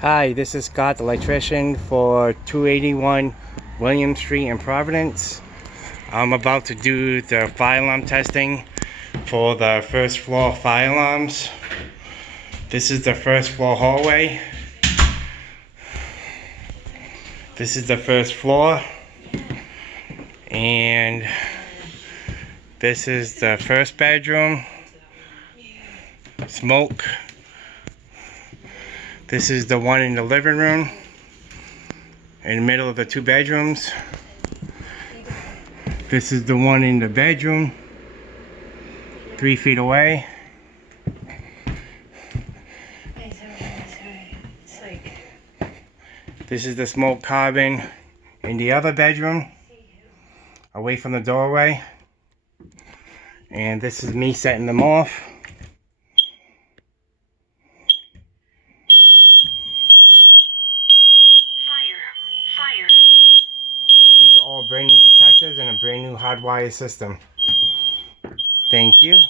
Hi, this is Scott, the electrician for 281 William Street in Providence. I'm about to do the fire alarm testing for the first floor fire alarms. This is the first floor hallway. This is the first floor. And this is the first bedroom. Smoke. This is the one in the living room, in the middle of the two bedrooms. This is the one in the bedroom, 3 feet away. This is the smoke carbon in the other bedroom, away from the doorway. And this is me setting them off. Fire. These are all brand new detectors and a brand new hardwired system. Thank you.